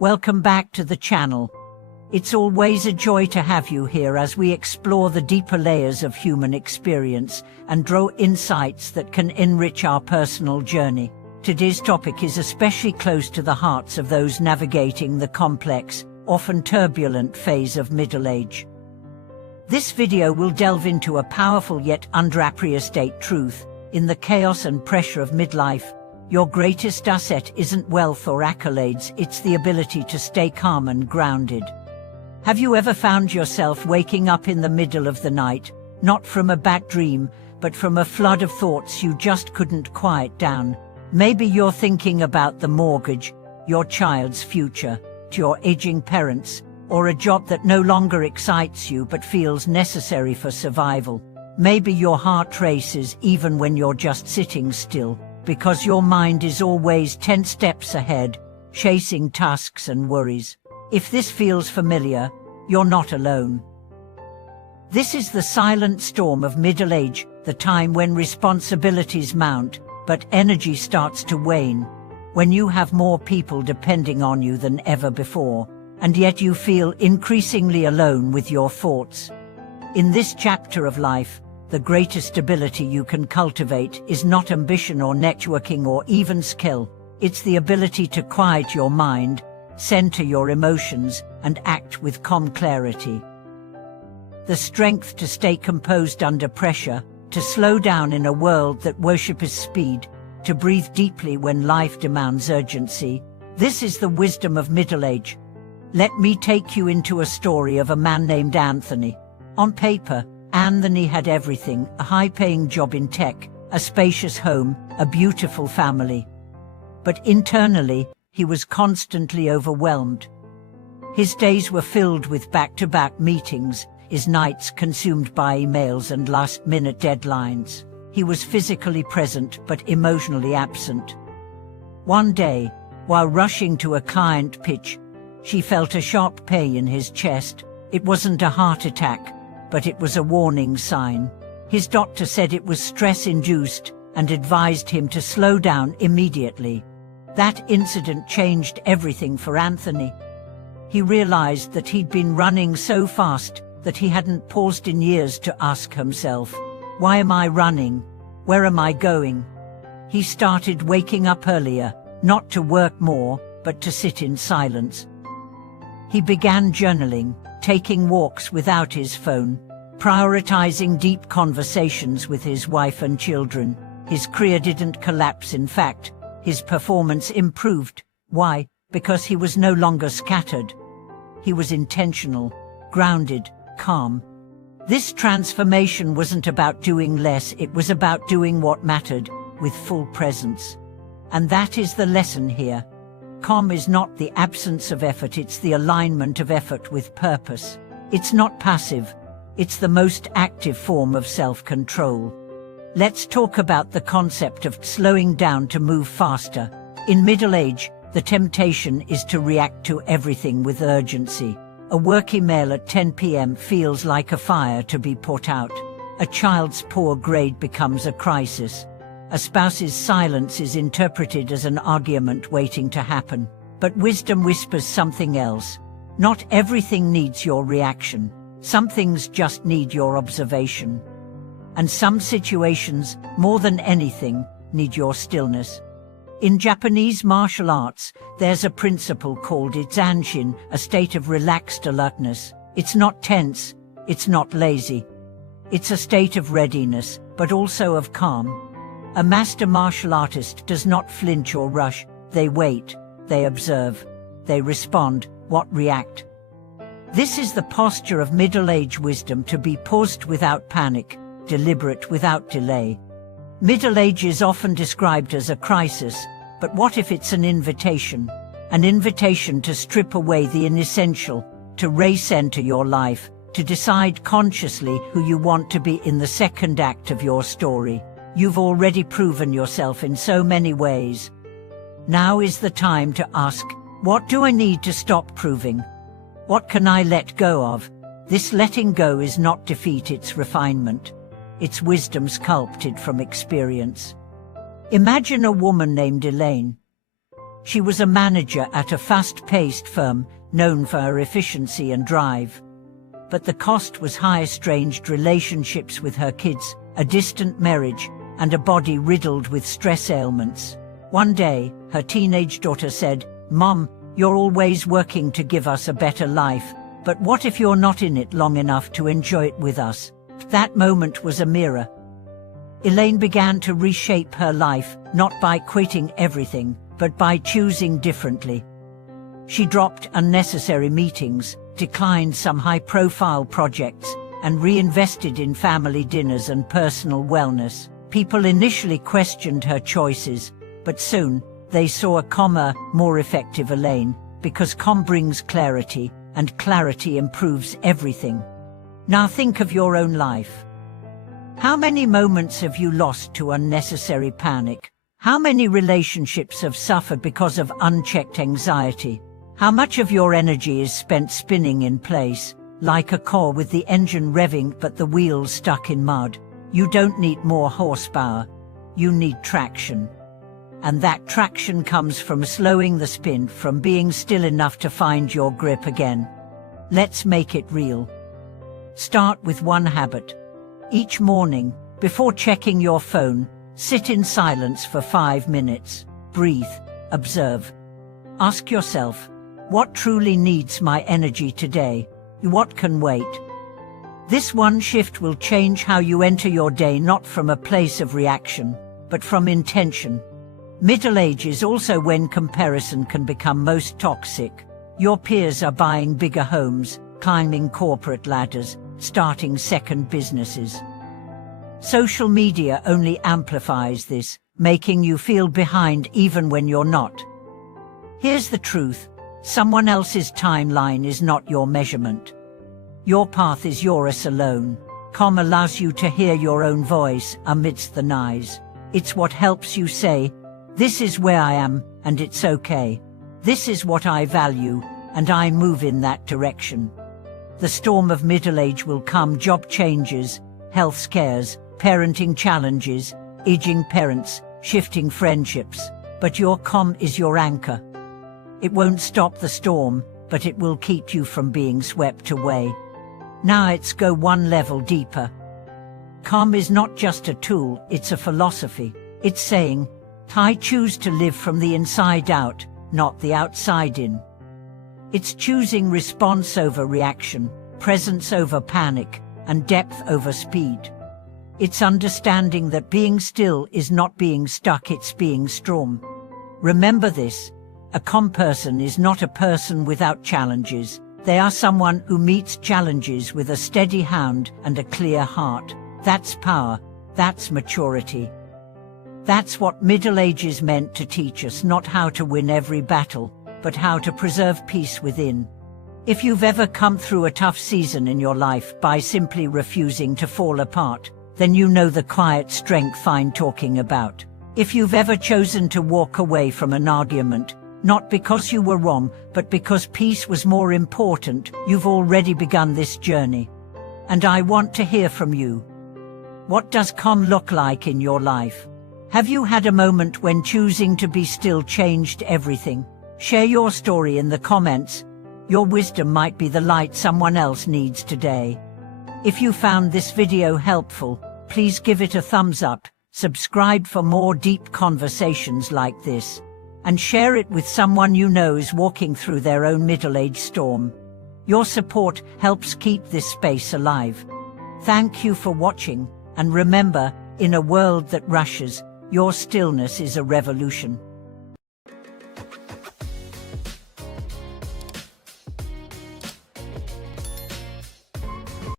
Welcome back to the channel. It's always a joy to have you here as we explore the deeper layers of human experience and draw insights that can enrich our personal journey. Today's topic is especially close to the hearts of those navigating the complex, often turbulent phase of middle age. This video will delve into a powerful yet underappreciated truth. In the chaos and pressure of midlife, your greatest asset isn't wealth or accolades, it's the ability to stay calm and grounded. Have you ever found yourself waking up in the middle of the night, not from a bad dream, but from a flood of thoughts you just couldn't quiet down? Maybe you're thinking about the mortgage, your child's future, to your aging parents, or a job that no longer excites you but feels necessary for survival. Maybe your heart races even when you're just sitting still, because your mind is always 10 steps ahead, chasing tasks and worries. If this feels familiar, you're not alone. This is the silent storm of middle age, the time when responsibilities mount, but energy starts to wane, when you have more people depending on you than ever before, and yet you feel increasingly alone with your thoughts. In this chapter of life, the greatest ability you can cultivate is not ambition or networking or even skill. It's the ability to quiet your mind, center your emotions, and act with calm clarity. The strength to stay composed under pressure, to slow down in a world that worships speed, to breathe deeply when life demands urgency. This is the wisdom of middle age. Let me take you into a story of a man named Anthony. On paper, Anthony had everything: a high-paying job in tech, a spacious home, a beautiful family. But internally, he was constantly overwhelmed. His days were filled with back-to-back meetings, his nights consumed by emails and last-minute deadlines. He was physically present but emotionally absent. One day, while rushing to a client pitch, she felt a sharp pain in his chest. It wasn't a heart attack, but it was a warning sign. His doctor said it was stress-induced and advised him to slow down immediately. That incident changed everything for Anthony. He realized that he'd been running so fast that he hadn't paused in years to ask himself, "Why am I running? Where am I going?" He started waking up earlier, not to work more, but to sit in silence. He began journaling, taking walks without his phone, prioritizing deep conversations with his wife and children. His career didn't collapse. In fact, his performance improved. Why? Because he was no longer scattered. He was intentional, grounded, calm. This transformation wasn't about doing less, it was about doing what mattered, with full presence. And that is the lesson here. Calm is not the absence of effort, it's the alignment of effort with purpose. It's not passive, it's the most active form of self-control. Let's talk about the concept of slowing down to move faster. In middle age, the temptation is to react to everything with urgency. A work email at 10 p.m. feels like a fire to be put out. A child's poor grade becomes a crisis. A spouse's silence is interpreted as an argument waiting to happen. But wisdom whispers something else. Not everything needs your reaction. Some things just need your observation. And some situations, more than anything, need your stillness. In Japanese martial arts, there's a principle called izanshin, a state of relaxed alertness. It's not tense, it's not lazy. It's a state of readiness, but also of calm. A master martial artist does not flinch or rush. They wait, they observe, they respond, what react. This is the posture of middle-age wisdom: to be paused without panic, deliberate without delay. Middle age is often described as a crisis, but what if it's an invitation? An invitation to strip away the inessential, to recenter your life, to decide consciously who you want to be in the second act of your story. You've already proven yourself in so many ways. Now is the time to ask, what do I need to stop proving? What can I let go of? This letting go is not defeat, it's refinement. It's wisdom sculpted from experience. Imagine a woman named Elaine. She was a manager at a fast-paced firm known for her efficiency and drive. But the cost was high: estranged relationships with her kids, a distant marriage, and a body riddled with stress ailments. One day, her teenage daughter said, "Mom, you're always working to give us a better life, but what if you're not in it long enough to enjoy it with us?" That moment was a mirror. Elaine began to reshape her life, not by quitting everything, but by choosing differently. She dropped unnecessary meetings, declined some high-profile projects, and reinvested in family dinners and personal wellness. People initially questioned her choices, but soon they saw a calmer, more effective Elaine, because calm brings clarity, and clarity improves everything. Now think of your own life. How many moments have you lost to unnecessary panic? How many relationships have suffered because of unchecked anxiety? How much of your energy is spent spinning in place, like a car with the engine revving but the wheels stuck in mud? You don't need more horsepower. You need traction. And that traction comes from slowing the spin, from being still enough to find your grip again. Let's make it real. Start with one habit. Each morning, before checking your phone, sit in silence for 5 minutes. Breathe, observe. Ask yourself, what truly needs my energy today? What can wait? This one shift will change how you enter your day, not from a place of reaction, but from intention. Middle age is also when comparison can become most toxic. Your peers are buying bigger homes, climbing corporate ladders, starting second businesses. Social media only amplifies this, making you feel behind even when you're not. Here's the truth: someone else's timeline is not your measurement. Your path is yours alone. Calm allows you to hear your own voice amidst the noise. It's what helps you say, "This is where I am, and it's okay. This is what I value, and I move in that direction." The storm of middle age will come: job changes, health scares, parenting challenges, aging parents, shifting friendships. But your calm is your anchor. It won't stop the storm, but it will keep you from being swept away. Now let's go one level deeper. Calm is not just a tool, it's a philosophy. It's saying, I choose to live from the inside out, not the outside in. It's choosing response over reaction, presence over panic, and depth over speed. It's understanding that being still is not being stuck, it's being strong. Remember this: a calm person is not a person without challenges. They are someone who meets challenges with a steady hand and a clear heart. That's power. That's maturity. That's what Middle Age is meant to teach us: not how to win every battle, but how to preserve peace within. If you've ever come through a tough season in your life by simply refusing to fall apart, then you know the quiet strength I'm talking about. If you've ever chosen to walk away from an argument, not because you were wrong, but because peace was more important, you've already begun this journey. And I want to hear from you. What does calm look like in your life? Have you had a moment when choosing to be still changed everything? Share your story in the comments. Your wisdom might be the light someone else needs today. If you found this video helpful, please give it a thumbs up, subscribe for more deep conversations like this, and share it with someone you know is walking through their own middle-age storm. Your support helps keep this space alive. Thank you for watching, and remember, in a world that rushes, your stillness is a revolution.